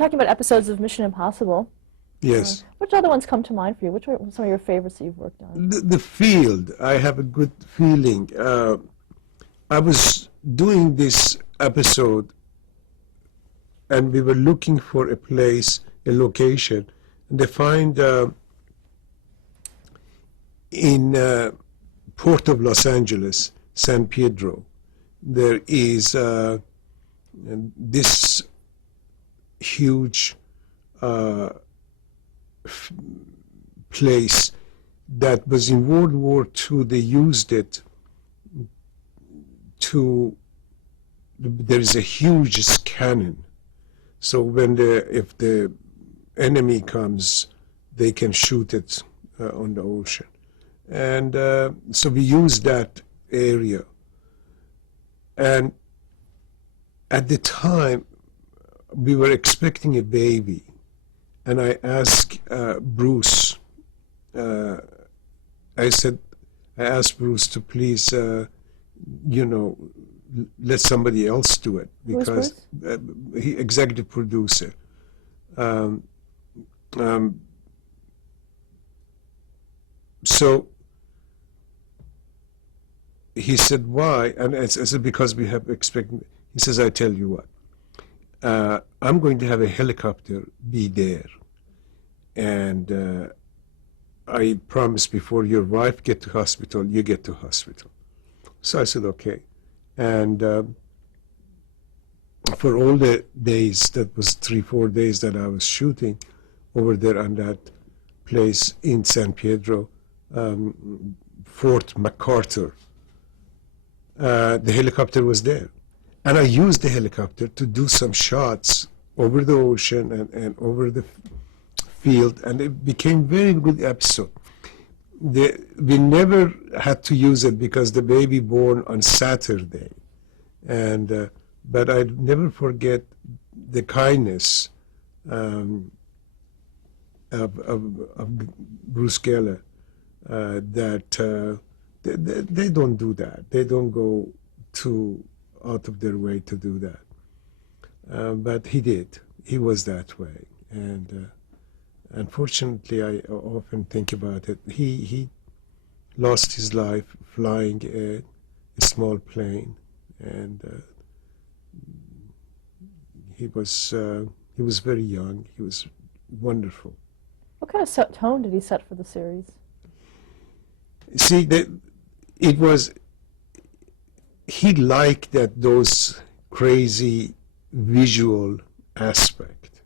talking about episodes of Mission Impossible. Yes. Which other ones come to mind for you? Which were some of your favorites that you've worked on? The field, I have a good feeling. I was doing this episode and we were looking for a place, a location, and they find in Port of Los Angeles, San Pedro, there is this huge place that was in World War II. They used it to, there is a huge cannon. So when if the enemy comes, they can shoot it on the ocean. And so we used that area. And at the time, we were expecting a baby. And I asked Bruce, I asked Bruce to please, let somebody else do it, because he executive producer. So he said, why? And I said, because we have expected. He says, I tell you what, I'm going to have a helicopter be there, and I promise before your wife get to hospital, you get to hospital. So I said, okay. And for all the days, that was 3-4 days that I was shooting over there on that place in San Pedro, Fort MacArthur, the helicopter was there. And I used the helicopter to do some shots over the ocean and over the field, and it became very good episode. We never had to use it because the baby born on Saturday, and but I never forget the kindness of Bruce Geller, that they don't do that. They don't go too out of their way to do that. But he did. He was that way, and unfortunately, I often think about it. He lost his life flying a small plane, and he was very young. He was wonderful. What kind of tone did he set for the series? See, it was, he liked those crazy visual aspect,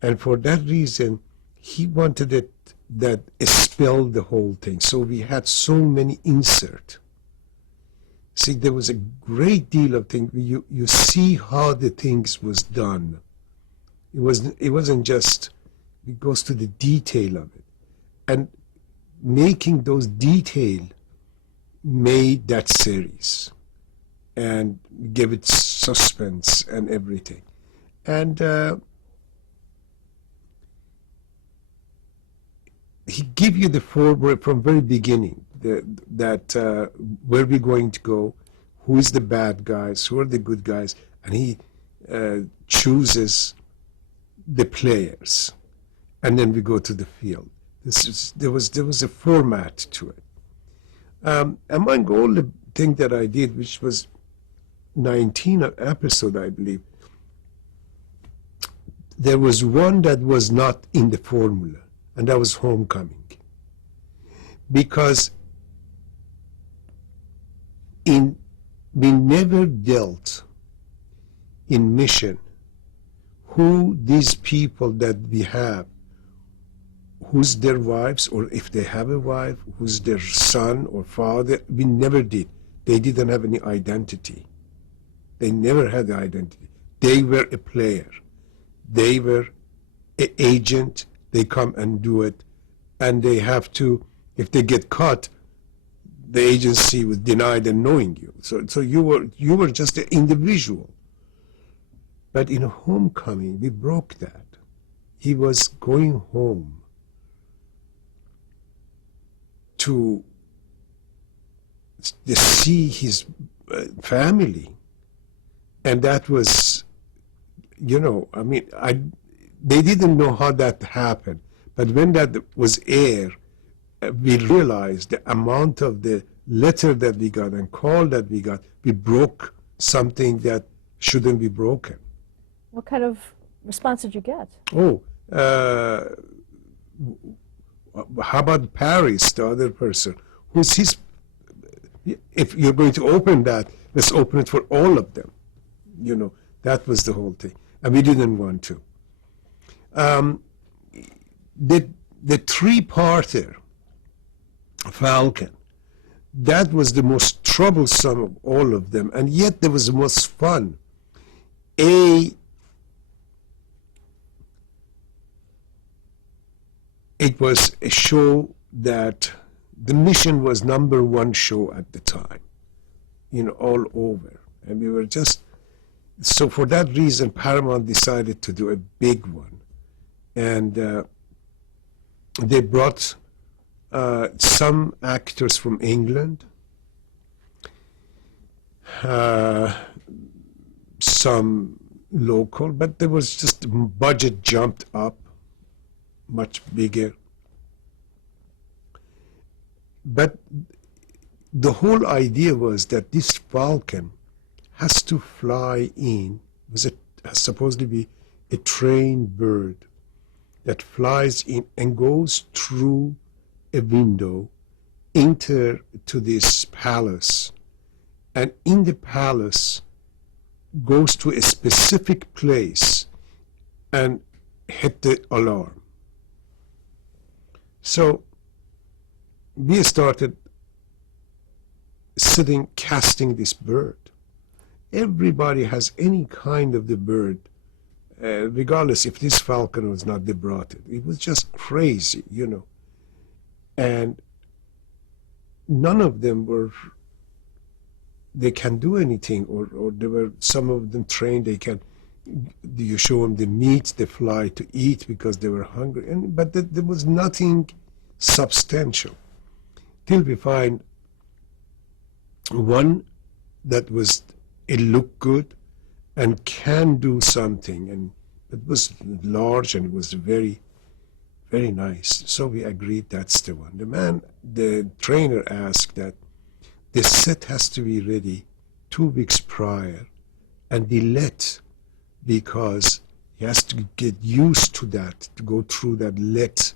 and for that reason, he wanted it that expelled the whole thing. So we had so many insert. See, there was a great deal of things. You see how the things was done. It wasn't just, it goes to the detail of it. And making those detail made that series and gave it suspense and everything. And he give you the forward from very beginning, that where we're going to go, who is the bad guys, who are the good guys, and he chooses the players, and then we go to the field. There was a format to it. Among all the things that I did, which was 19 episodes, I believe, there was one that was not in the formula, and that was Homecoming. Because we never dealt in Mission who these people that we have, who's their wives, or if they have a wife, who's their son or father. We never did. They didn't have any identity. They never had the identity. They were a player. They were an agent. They come and do it, and they have to, if they get caught, the agency would deny them knowing you. So you were just an individual. But in Homecoming, we broke that. He was going home to see his family, and that was, I mean, they didn't know how that happened. But when that was aired, we realized the amount of the letter that we got and call that we got, we broke something that shouldn't be broken. What kind of response did you get? Oh, how about Paris, the other person? Who's his? If you're going to open that, let's open it for all of them. You know, that was the whole thing. And we didn't want to. The three-parter Falcon, that was the most troublesome of all of them, and yet that was the most fun. It was a show that the mission was #1 show at the time, you know, all over. And we were just, so for that reason, Paramount decided to do a big one. And they brought some actors from England, some local, but there was just budget jumped up, much bigger. But the whole idea was that this Falcon has to fly in, has supposed to be a trained bird that flies in and goes through a window, enter to this palace, and in the palace goes to a specific place and hit the alarm. So we started sitting, casting this bird. Everybody has any kind of the bird, regardless if this falcon was not, they brought it. It was just crazy, you know. And none of them were, they can do anything, or there were some of them trained, they can, you show them the meat, they fly to eat because they were hungry, but there was nothing substantial. Till we find one that was, it looked good and can do something, and it was large and it was very, very nice. So we agreed that's the one. The trainer asked that the set has to be ready 2 weeks prior and be let, because he has to get used to that, to go through that let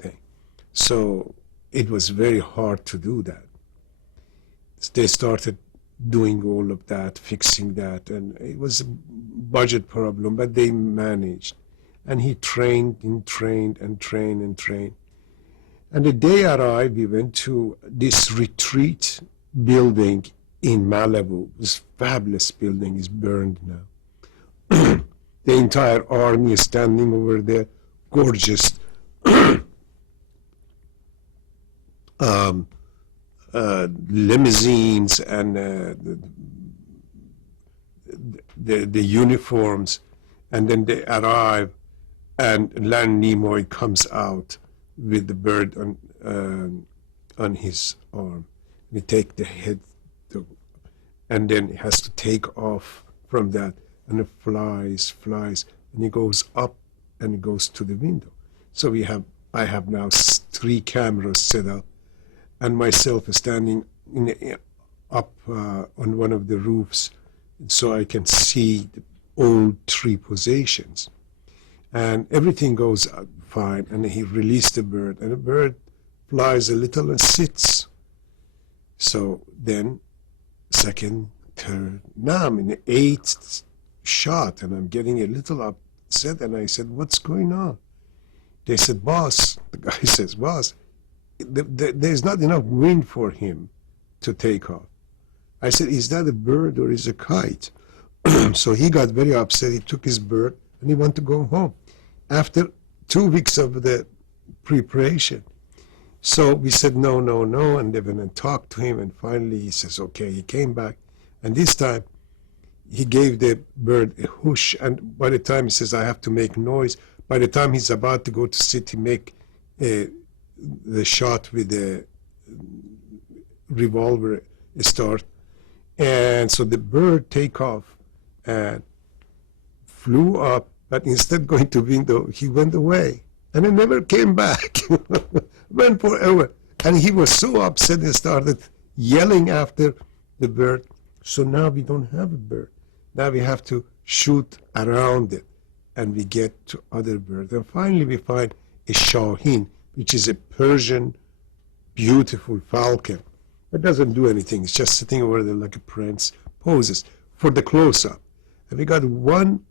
thing. So it was very hard to do that. They started doing all of that, fixing that, and it was a budget problem, but they managed. And he trained and trained and trained and trained. And the day arrived, we went to this retreat building in Malibu. This fabulous building is burned now. The entire army is standing over there, gorgeous. Limousines and the uniforms, and then they arrive, and Leonard Nimoy comes out with the bird on his arm. He take the head, and then he has to take off from that, and it flies, and he goes up and it goes to the window. So I have now 3 cameras set up, and myself standing up on one of the roofs, so I can see the old 3 positions. And everything goes fine, and he released the bird, and the bird flies a little and sits. So then, second, third, now I'm in the 8th shot, and I'm getting a little upset, and I said, what's going on? They said, boss, the guy says, boss, there's not enough wind for him to take off. I said, is that a bird or is it a kite? So he got very upset. He took his bird and he wanted to go home after 2 weeks of the preparation. So we said, no, and they went and talked to him, and finally he says, okay. He came back, and this time he gave the bird a whoosh, and by the time he says, I have to make noise, by the time he's about to go to sit, he make the shot with the revolver start, and so the bird take off and flew up But instead going to window, he went away. And he never came back. Went forever. And he was so upset and started yelling after the bird. So now we don't have a bird. Now we have to shoot around it. And we get to other birds. And finally we find a Shaheen, which is a Persian, beautiful falcon. It doesn't do anything. It's just sitting over there like a prince, poses for the close-up. And we got one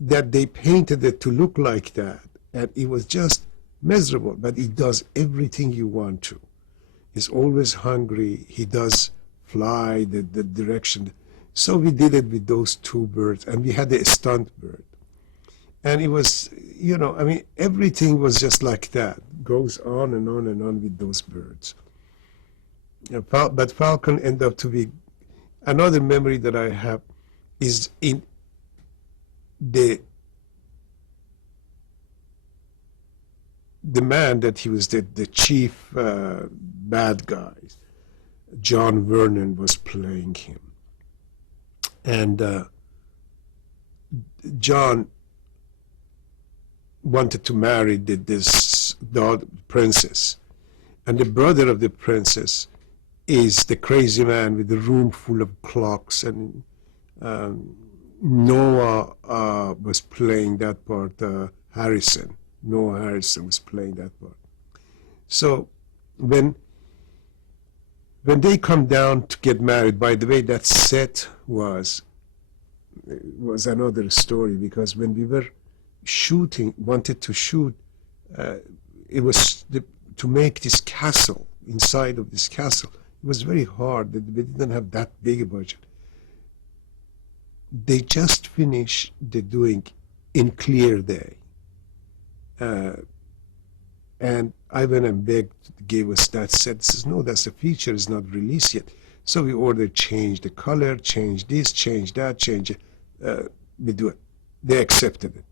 that they painted it to look like that. And it was just miserable, but it does everything you want to. He's always hungry. He does fly the direction. So we did it with those two birds, and we had a stunt bird. And it was, I mean, everything was just like that. Goes on and on and on with those birds. But falcon ended up to be, another memory that I have is in the man that he was the chief bad guy, John Vernon, was playing him. And John wanted to marry this princess. And the brother of the princess is the crazy man with the room full of clocks. And Noah was playing that part, Harrison. Noah Harrison was playing that part. So when they come down to get married, by the way, that set was another story, because when we were wanted to shoot, it was to make this castle, inside of this castle. It was very hard. We didn't have that big a budget. They just finished the doing in clear day. And I went and begged, gave us that set. Says, no, that's a feature, is not released yet. So we ordered, change the color, change this, change that, change it. We do it. They accepted it.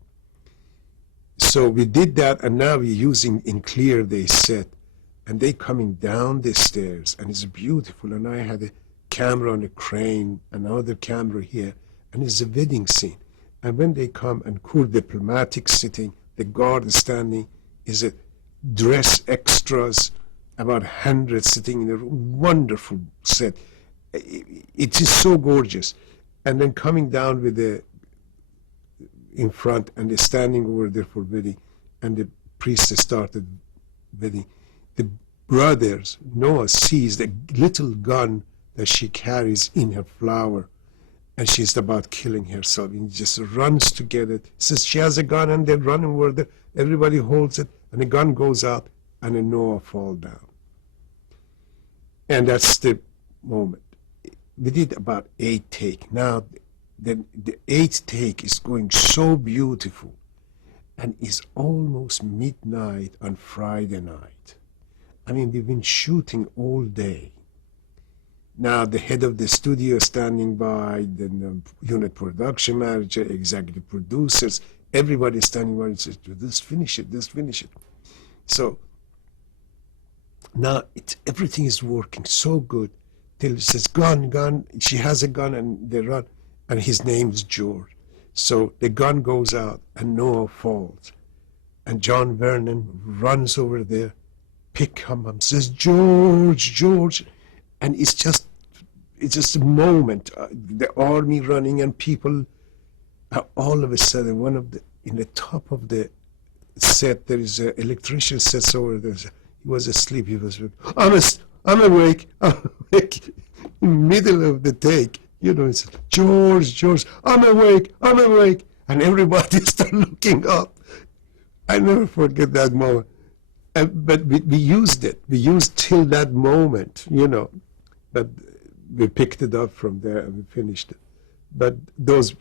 So we did that, and now we're using in clear day set. And they coming down the stairs, and it's beautiful. And I had a camera on a crane, another camera here, and it's a wedding scene. And when they come, and cool diplomatic sitting, the guard is standing, is a dress extras, about 100 sitting in a wonderful set. It is so gorgeous. And then coming down with the in front, and they're standing over there for wedding, and the priestess started wedding. The brothers, Noah sees the little gun that she carries in her flower, and she's about killing herself. And he just runs to get it. Says she has a gun, and they're running over there. Everybody holds it, and the gun goes out, and then Noah falls down. And that's the moment. We did about 8 takes. Now, the 8th take is going so beautiful, and it's almost midnight on Friday night. I mean, we've been shooting all day. Now, the head of the studio standing by, the unit production manager, executive producers, everybody standing by and says, just finish it, just finish it. So now everything is working so good till it says, gun. She has a gun, and they run, and his name's George. So the gun goes out, and Noah falls. And John Vernon runs over there, pick him up, says, George. And it's just a moment. The army running, and people, all of a sudden, in the top of the set, there is an electrician sits over there. He was asleep. He was, I'm awake. In the middle of the take, it's George, I'm awake. And everybody started looking up. I never forget that moment. But we used it. We used till that moment, But we picked it up from there, and we finished it. But those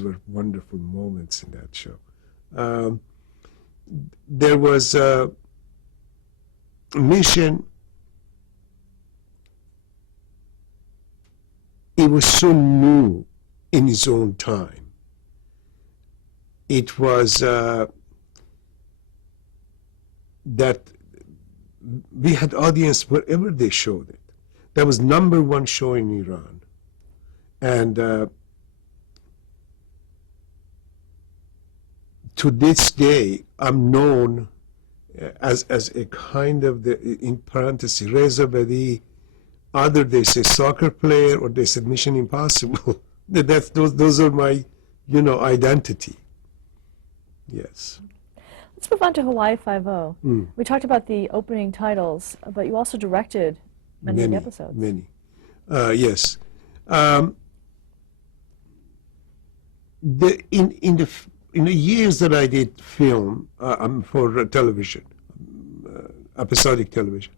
were wonderful moments in that show. There was a mission. It was so new in its own time. It was that we had audience wherever they showed it. That was #1 show in Iran. And to this day, I'm known as a kind of the, in parentheses, Reza Badi. Either they say soccer player or they said Mission Impossible. Those are my, identity. Yes. Let's move on to Hawaii Five-O. We talked about the opening titles, but you also directed many of the episodes. Many. Yes. In the years that I did film for television, episodic television,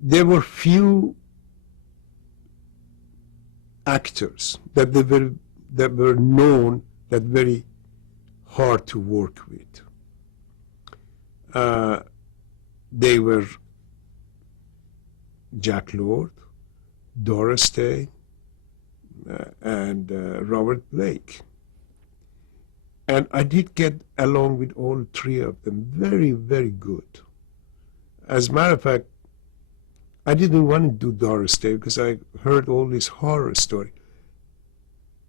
there were few actors that were known, that very hard to work with. They were Jack Lord, Doris Day, and Robert Blake. And I did get along with all three of them very, very good. As a matter of fact, I didn't want to do Doris Day because I heard all this horror story.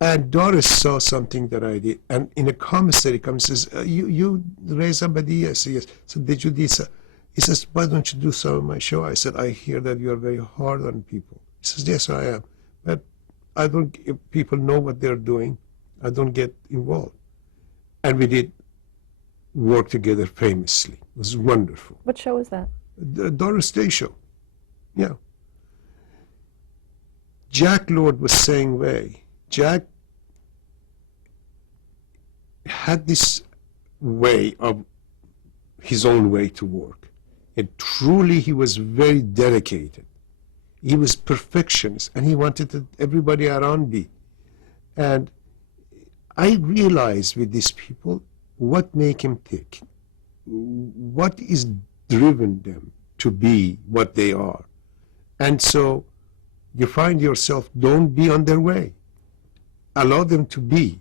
And Doris saw something that I did, and in a commissary comes and says, you Reza Badi? I said, yes. So did you do so? He says, why don't you do some of my show? I said, I hear that you are very hard on people. He says, yes, I am. But I don't, if people know what they're doing, I don't get involved. And we did work together famously. It was wonderful. What show was that? The Doris Day show. Yeah. Jack Lord was same way. Jack had this way of his own way to work. And truly he was very dedicated. He was perfectionist and he wanted everybody around be. And I realized with these people what make him tick, what is driven them to be what they are. And so you find yourself, don't be on their way. Allow them to be,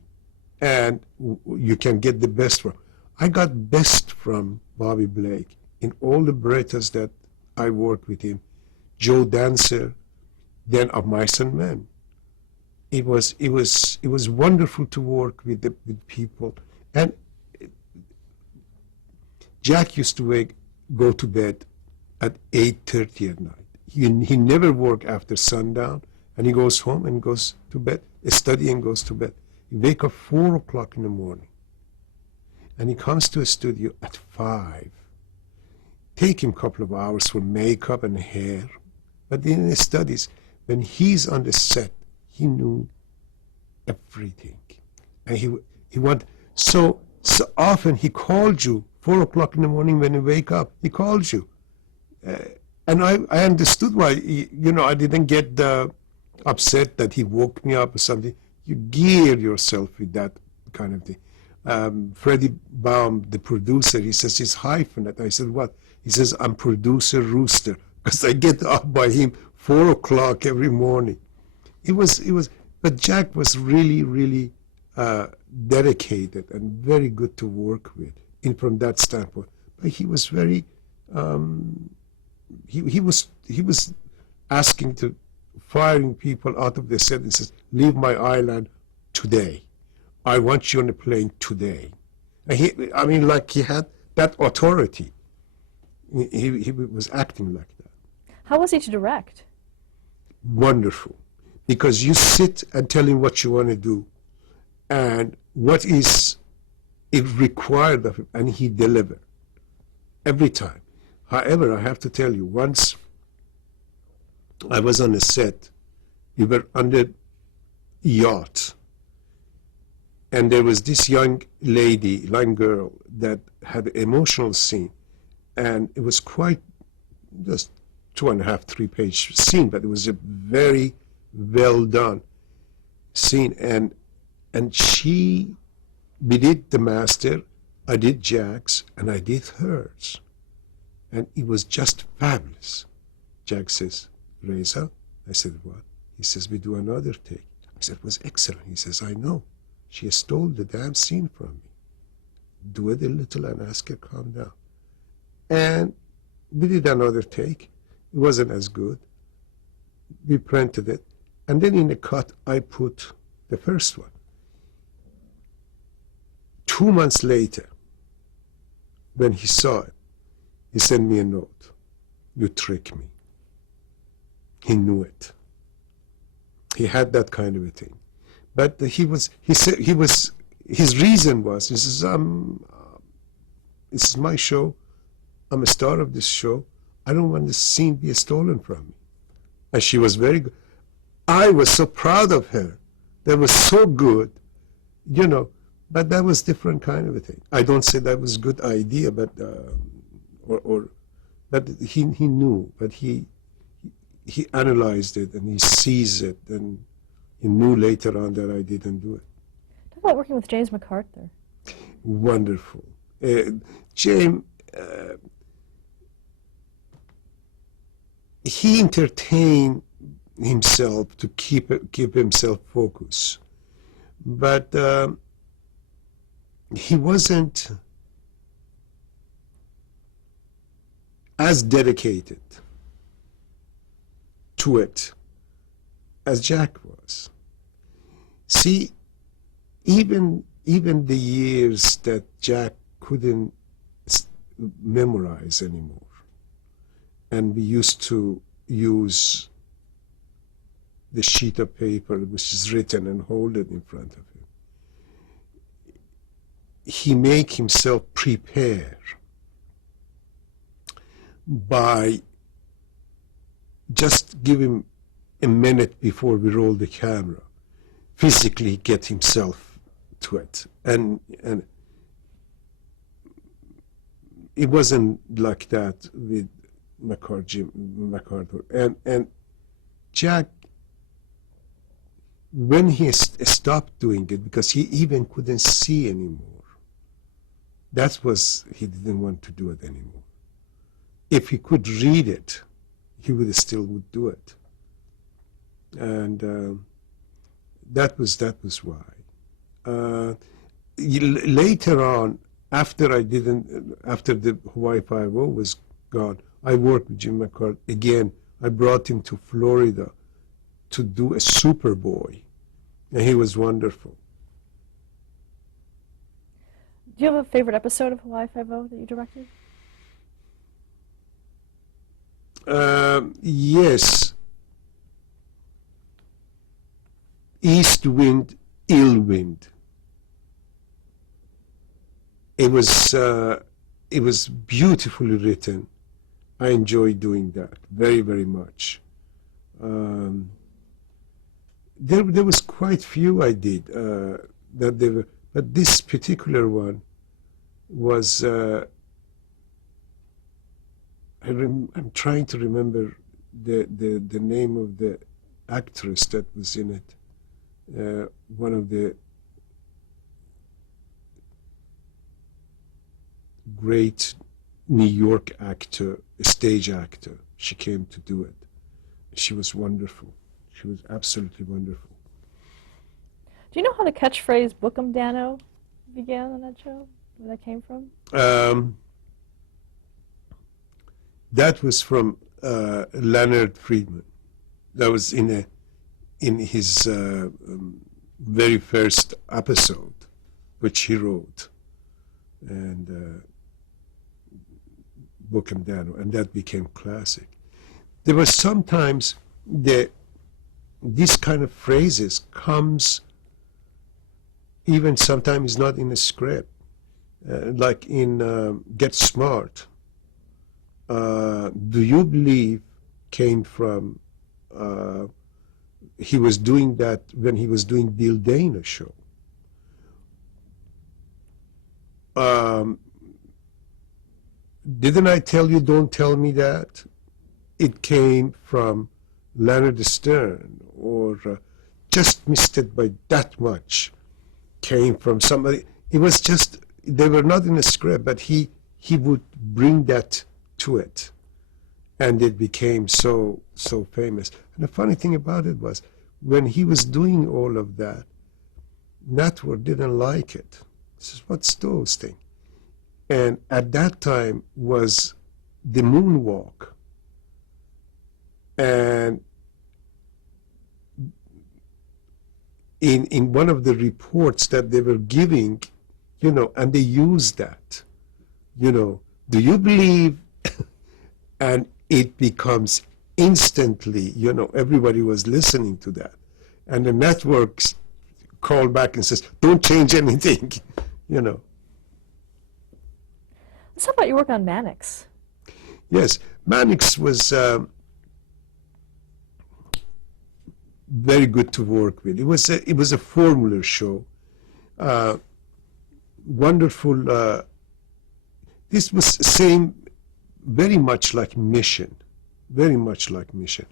and you can get the best from. I got best from Bobby Blake in all the Berettas that I worked with him. Joe Dancer, then Of Mice and Men. It was wonderful to work with people. And Jack used to go to bed at 8:30 at night. He never worked after sundown, and he goes home and goes to bed, study and goes to bed. He wake up 4 o'clock in the morning, and he comes to a studio at 5. Take him a couple of hours for makeup and hair, but in his studies, when he's on the set, he knew everything, and he wanted. So often he called you 4 o'clock in the morning when you wake up. He called you, and I understood why. I didn't get upset that he woke me up or something. You gear yourself with that kind of thing. Freddie Baum, the producer, he says he's hyphenate. I said, what? He says, I'm producer Rooster, because I get up by him 4 o'clock every morning. It was, but Jack was really, really dedicated and very good to work with, from that standpoint. But he was very, he was asking to firing people out of the set and says, leave my island today. I want you on a plane today. And he had that authority. He was acting like that. How was he to direct? Wonderful. Because you sit and tell him what you want to do and what is it required of him, and he delivered every time. However, I have to tell you, once I was on a set, we were on the yacht, and there was this young girl that had an emotional scene, and it was quite just 2.5, 3-page scene, but it was a very well done scene, and we did the master, I did Jack's, and I did hers, and it was just fabulous. Jack says, Reza? I said, what? He says, we do another take. I said, it was excellent. He says, I know. She stole the damn scene from me. Do it a little and ask her calm down. And we did another take. It wasn't as good. We printed it. And then in the cut, I put the first one. 2 months later, when he saw it, he sent me a note. You tricked me. He knew it. He had that kind of a thing. But he said, his reason was, he says, this is my show. I'm a star of this show. I don't want this scene be stolen from me. And she was very good. I was so proud of her. That was so good, you know. But that was different kind of a thing. I don't say that was a good idea, but but he knew. But he analyzed it and he sees it, and he knew later on that I didn't do it. Talk about working with James McArthur. Wonderful. James, he entertained himself to keep himself focused, but he wasn't as dedicated to it as Jack was. See, even the years that Jack couldn't memorize anymore, and we used to use the sheet of paper which is written and hold it in front of him, he make himself prepare by just give him a minute before we roll the camera, physically get himself to it. And it wasn't like that with McArthur. And Jack, when he stopped doing it, because he even couldn't see anymore, that was, he didn't want to do it anymore. If he could read it, he would do it. And that was why. Later on, after the Hawaii Five-0 was gone, I worked with Jim McArthur again. I brought him to Florida to do a Superboy, and he was wonderful. Do you have a favorite episode of Hawaii Five-0 that you directed? Yes. East Wind, Ill Wind. It was beautifully written. I enjoyed doing that very, very much. There was quite few I did that they were, but this particular one was. I'm trying to remember the name of the actress that was in it. One of the great New York stage actor. She came to do it. She was wonderful. She was absolutely wonderful. Do you know how the catchphrase "Book 'em Dano" began on that show? Where that came from? That was from Leonard Friedman. That was in his very first episode, which he wrote, and Book 'em Dano, and that became classic. There was sometimes these kind of phrases comes even sometimes not in a script, like in Get Smart. Do you believe came from he was doing that when he was doing Bill Dana show. Didn't I tell you don't tell me that? It came from Leonard Stern, or just missed it by that much came from somebody. It was just, they were not in a script, but he would bring that to it, and it became so famous. And the funny thing about it was, when he was doing all of that, network didn't like it. This is what's those things. And at that time was the moonwalk, and in one of the reports that they were giving you know, and they use that, you know, do you believe? And it becomes instantly, you know, everybody was listening to that. And the networks call back and says, don't change anything, you know. Let's talk about your work on Mannix. Yes, Mannix was very good to work with. It was a formula show. Wonderful. This was same, very much like Mission, very much like Mission.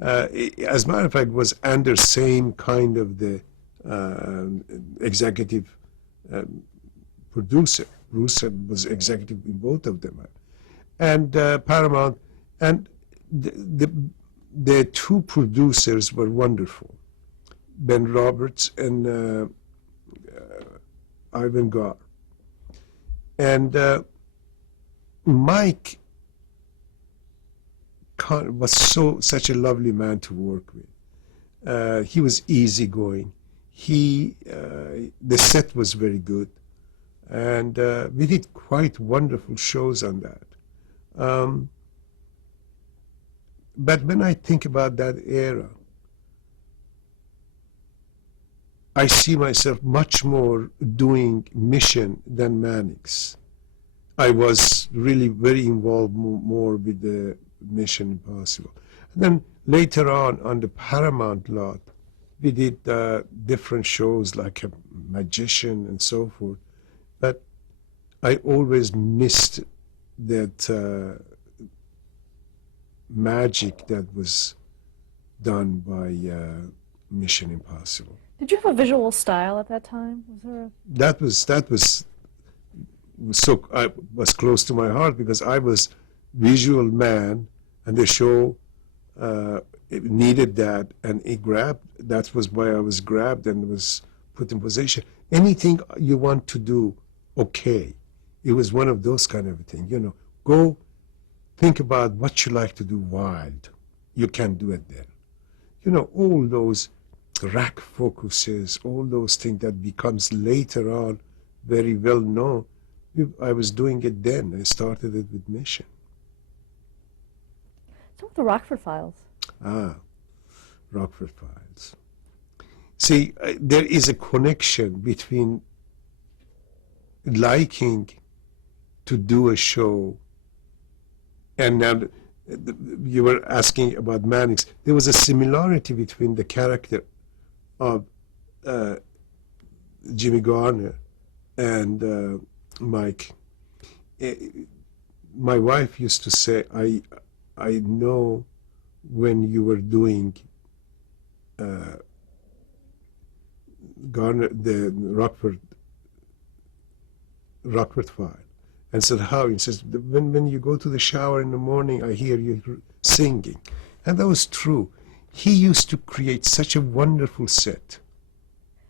As a matter of fact, was under same kind of the executive producer. Bruce was executive in both of them, and Paramount, and the two producers were wonderful, Ben Roberts and Ivan Gar. And Mike was such a lovely man to work with. He was easygoing. The set was very good, and we did quite wonderful shows on that. But when I think about that era, I see myself much more doing Mission than Mannix. I was really very involved more with the Mission Impossible. And then later on the Paramount lot, we did different shows like a Magician and so forth. But I always missed that magic that was done by Mission Impossible. Did you have a visual style at that time? Was there a... That was so I was close to my heart because I was visual man, and the show it needed that, and it grabbed. That was why I was grabbed and was put in position. Anything you want to do, okay. It was one of those kind of things. You know, go think about what you like to do wild. You can do it there. You know, all those rack focuses, all those things that becomes later on very well known. I was doing it then. I started it with Mission. So with the Rockford Files. Rockford Files. See, there is a connection between liking to do a show and now you were asking about Mannix. There was a similarity between the character of Jimmy Garner and Mike. My wife used to say, I know when you were doing Garner, the Rockford File. And said, how? He says, when you go to the shower in the morning, I hear you singing. And that was true. He used to create such a wonderful set.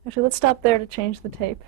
Actually, let's stop there to change the tape.